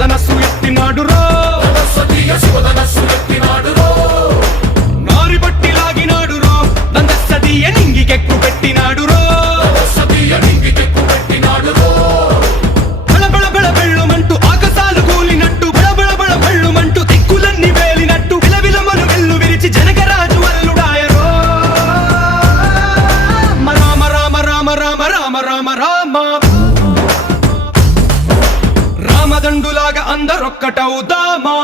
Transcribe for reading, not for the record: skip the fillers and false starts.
శివధనస్సు ఎత్తినాడురో శివధనస్సు ఎత్తినాడురో నారి బట్టి లాగినాడురో దందస్సదీయ నింగికెక్కు పెట్టినాడురో నింగికెక్కు పెట్టినాడురో బళబళ బళ బెళ్ళుమంటూ ఆకాశాలు కూలినట్టు బళబళ బళ బెళ్ళుమంటూ దిక్కులన్నీ వేలినట్టు విలవిలమలు వెల్లు విరిచి జనకరాజు అల్లుడాయరో రామ రామ రామ రామ రామ రామ రామ రామదండులాగా అందరొక్కటవుదామా